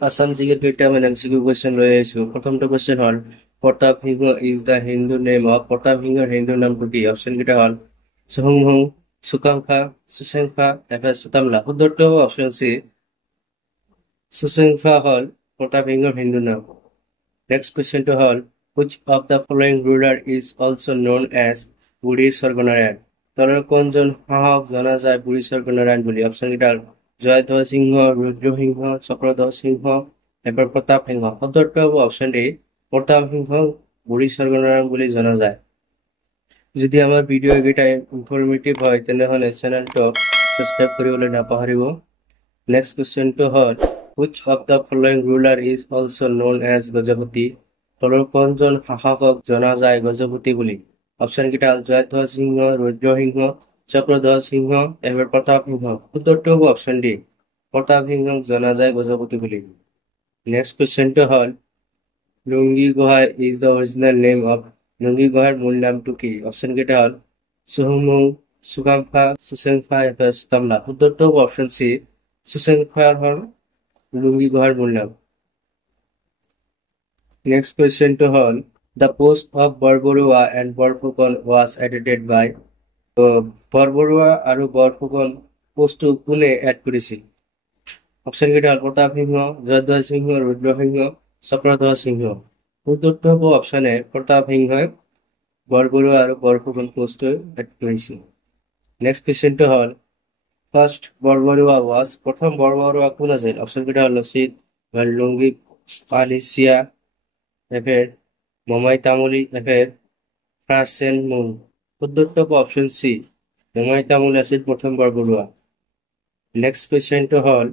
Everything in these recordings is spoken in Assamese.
Assam GK MCQ question লৈ আহিছো প্ৰথমটো question hall Pratap Singh is the Hindu name of Pratap সিংহৰ হিন্দু নামটো কি অপচন কেইটা হল সুহুংমুং সুকাংখা সুশেংখা এফ সুতামলা শুদ্ধটো অপচন সি সুশেংখা হল প্ৰতাপ সিংহৰ হিন্দু নাম নেক্সট কুৱেশ্যনটো হল which of the following ruler is also known as বুঢ়ী স্বৰ্গনাৰায়ণ তলৰ কোনজন শাসক জনা যায় বুঢ়ী স্বৰ্গনাৰায়ণ বুলি অপচন কেইটা হল জয়ধ্বজ সিংহ ৰুদ্ৰ সিংহ চক্ৰধ্বজ সিংহ এবাৰ প্ৰতাপ সিংহ সদৰটো হ'ব অপচন ডি প্ৰতাপ সিংহ বুঢ়ী স্বৰ্গনাৰায়ণ বুলি জনা যায় যদি আমাৰ ভিডিঅ' কেইটা ইনফৰমেটিভ হয় তেনেহ'লে চেনেলটো ছাবস্ক্ৰাইব কৰিবলৈ নাপাহৰিব নেক্সট কুৱেশ্যনটো হ'ল which of the following ruler is also known as Gajapati তলৰ কোনজন শাসকক জনা যায় গজপতি বুলি অপচন কেইটা হ'ল জয়ধ্বজ সিংহ ৰুদ্ৰ সিংহ চক্ৰধ্বজ সিংহ এবাৰ প্ৰতাপ সিংহ উত্তৰটো হ'ব অপচন ডি প্ৰতাপ সিংহক জনা যায় গজপতি বুলি নেক্সট কুৱেশ্যনটো হ'ল Lungi Gohain is the original name of Lungi গোহাঁইৰ মূল নামটো কি অপচন কেইটা হ'ল সুহুংমুং সুকাংফা সুশেংফা এফ সুতামলা উত্তৰটো হ'ব অপচন সি সুশেংফা হ'ল লুংগী গোহাঁইৰ মূল নাম নেক্সট কুৱেশ্যনটো হ'ল the post of Borbarua and Borphukan was edited by Borbarua আৰু বৰফুকন পোষ্টটো কোনে এড কৰিছিল অপচন কেইটা হ'ল প্ৰতাপ সিংহ জয়ধ্বজ সিংহ ৰুদ্ৰ সিংহ চক্ৰধ্বজ সিংহ উত্তৰটো হ'ব অপচন এ প্ৰতাপ সিংহই বৰবৰুৱা আৰু বৰফুকন পোষ্টটো এড কৰিছিল নেক্সট কুৱেশ্যনটো হ'ল ফাৰ্ষ্ট বৰবৰুৱা ৱাজ প্ৰথম বৰবৰুৱা কোন আছিল অপচন কেইটা হ'ল লচিত লুংগী পালিচিয়া এফেৰ মমাই তামুলী এফেৰ ফ্ৰাচেন মুন উত্তৰটো হ'ব অপচন চি মমাই তামুলী আছিল প্ৰথম বৰবৰুৱা নেক্সট কুৱেশ্যনটো হ'ল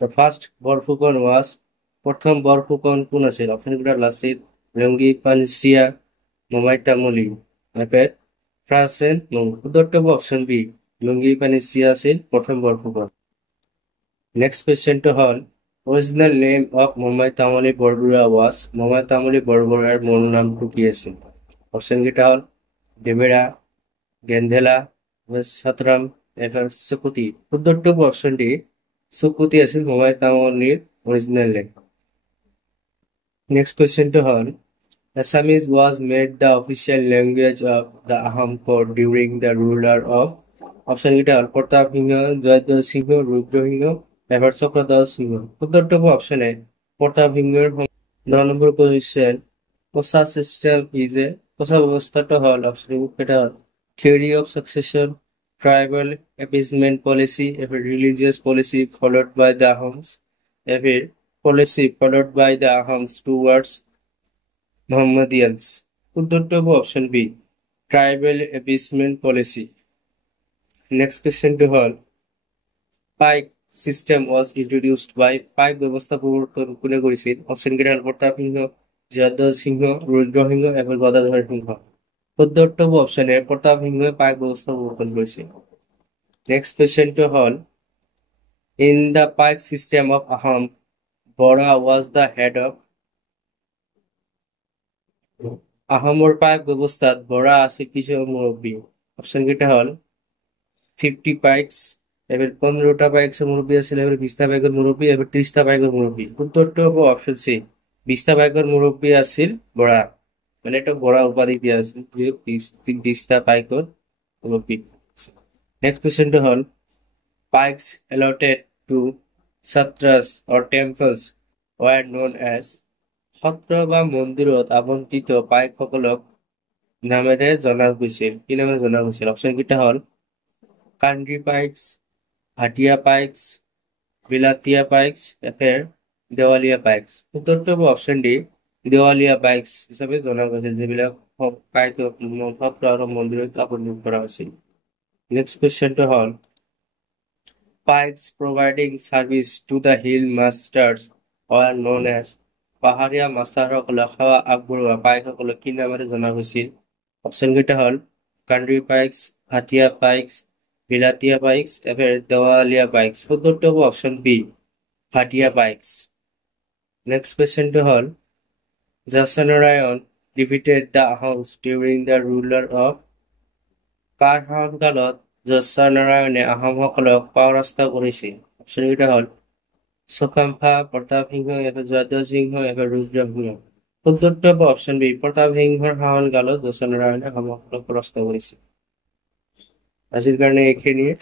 দ্য ফাৰ্ষ্ট বৰফুকন ৱাজ প্ৰথম বৰফুকন কোন আছিল অপচন কেইটা লাচিত লুংগী পালিচিয়া মমাই তামুলী এফেৰ ফ্ৰাচেন মুন উত্তৰটো হ'ব অপচন বি লুংগী পালিচিয়া আছিল প্ৰথম বৰফুকন নেক্সট কুৱেশ্যনটো হ'ল original name of Momai Tamuli Borbarua was Momai Tamuli বৰবৰুৱাৰ মূল নামটো কি আছিল অপচন কেইটা হ'ল দেবেৰা গেন্ধেলা সতৰাম এফাৰ সুকুতি উত্তৰটো হ'ব অপচন ডি সুকুতি আছিল মমাই তামুলীৰ অৰিজিনেল নেম নেক্সট কুৱেশ্যনটো হ'ল Assamese was made the official language of the Ahom court during the ruler of option কেইটা হ'ল প্ৰতাপ সিংহ জয়ধ্বজ সিংহ ৰুদ্ৰ সিংহ এবাৰ চক্ৰধ্বজ সিংহ উত্তৰটো হ'ব অপচন এ প্ৰতাপ সিংহৰ 9 নম্বৰ কুৱেশ্যন কোচা চিষ্টেম ইজ এ কোচা ব্যৱস্থাটো হ'ল অপচন কেইটা হ'ল theory of succession tribal appeasement policy এবাৰ religious policy followed by the Ahoms এবাৰ policy followed by the Ahoms towards Mohammedans. উত্তৰটো হ'ব option B tribal appeasement policy next কুৱেশ্যনটো হ'ল পাইক চিষ্টেম ৱাজ ইন্ট্ৰডিউচড বাই পাইক ব্যৱস্থা প্ৰৱৰ্তন কোনে কৰিছিল অপচন কেইটা হ'ল প্ৰতাপ সিংহ জয়ধ্বজ সিংহ ৰুদ্ৰ সিংহ এবাৰ গদাধৰ সিংহ উত্তৰটো হ'ব অপচন এ প্ৰতাপ সিংহই পাইক ব্যৱস্থা প্ৰৱৰ্তন কৰিছিল নেক্সট কুৱেশ্যনটো হ'ল in the paik system of Ahom Bora was the head of আহোমৰ পাইক ব্যৱস্থাত বৰা আছিল কিশোৰ মুৰব্বী অপচন কেইটা হ'ল 50 পাইকছ এবাৰ 15টা পাইকছৰ মুৰব্বী আছিল এবাৰ 20টা পাইকৰ মুৰব্বী এবাৰ 30টা পাইকৰ মুৰব্বী উত্তৰটো হ'ব অপচন চি 20টা পাইকৰ মুৰব্বী আছিল বৰা মানে এটা বৰা উপাধি দিয়া আছিল 20টা পাইকৰ মুৰব্বী নেক্সট কুৱেশ্যনটো হ'ল পাইকছ allotted to satras or temples were known as সত্ৰ বা মন্দিৰত আবণ্টিত পাইকসকলক নামেৰে জনা গৈছিল কি নামেৰে জনা গৈছিল অপচন কেইটা হ'ল কান্ড্ৰি পাইকছ হাটিয়া পাইকছ বিলাতীয়া পাইকছ এফেৰ দেৱালীয়া পাইকছ উত্তৰটো হ'ব অপচন ডি দেৱালীয়া পাইকছ হিচাপে জনা গৈছিল যিবিলাক সত্ৰ আৰু মন্দিৰত আবণ্টিত কৰা হৈছিল নেক্সট কুৱেশ্যনটো হ'ল Paiks providing service to the hill masters are known as পাহাৰীয়া মাষ্টাৰসকলক সেৱা আগবঢ়োৱা পাইকসকলক কি নামেৰে জনা গৈছিল অপচন কেইটা হ'ল কান্ড্ৰি পাইকছ হাটিয়া পাইকছ বিলাতীয়া পাইকছ এফেৰ দেৱালীয়া পাইকছ উত্তৰটো হ'ব option B Hatia Paiks next কুৱেশ্যনটো হ'ল Jasnarayan defeated the Ahoms during the ruler of কাৰ শাসনকালত জাছনাৰায়ণে আহোমসকলক পৰাস্ত কৰিছিল অপচন কেইটা হ'ল চকাম্ফা, প্ৰতাপ সিংহ, এবাৰ জয়ধ্বজ সিংহ, এবাৰ ৰুদ্ৰ সিংহ। শুদ্ধ বা অপশ্যন বি, প্ৰতাপ সিংহৰ শাসনকালত নৰনাৰায়ণে আহোমসকলক পৰাস্ত কৰিছিল। আজিৰ কাৰণে এইখিনিয়ে।